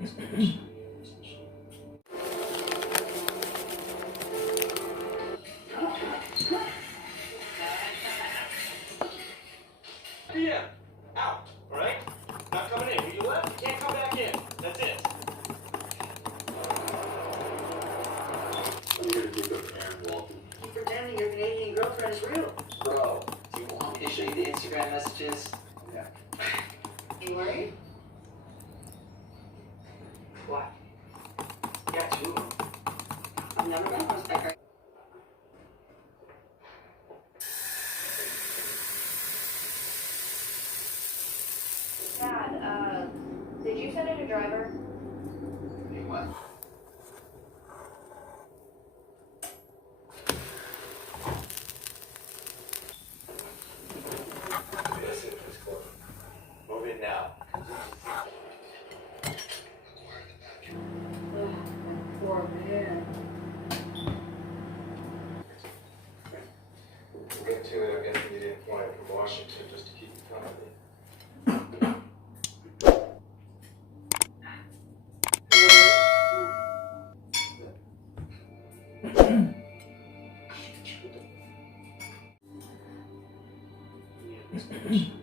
PM. Out. All right? Not coming in. When you left, you can't come back in. That's it. I'm gonna keep up Aaron Walton. Keep pretending your Canadian girlfriend is real. Bro, do you want me to show you the Instagram messages? Yeah. You worried? What? Yeah, two of them. I've never been horseback. Dad, did you send in a driver? You what? Yes, it was close. Move in now. Poor man. We'll get to it. I guess you didn't fly from Washington just to keep you company. Yeah.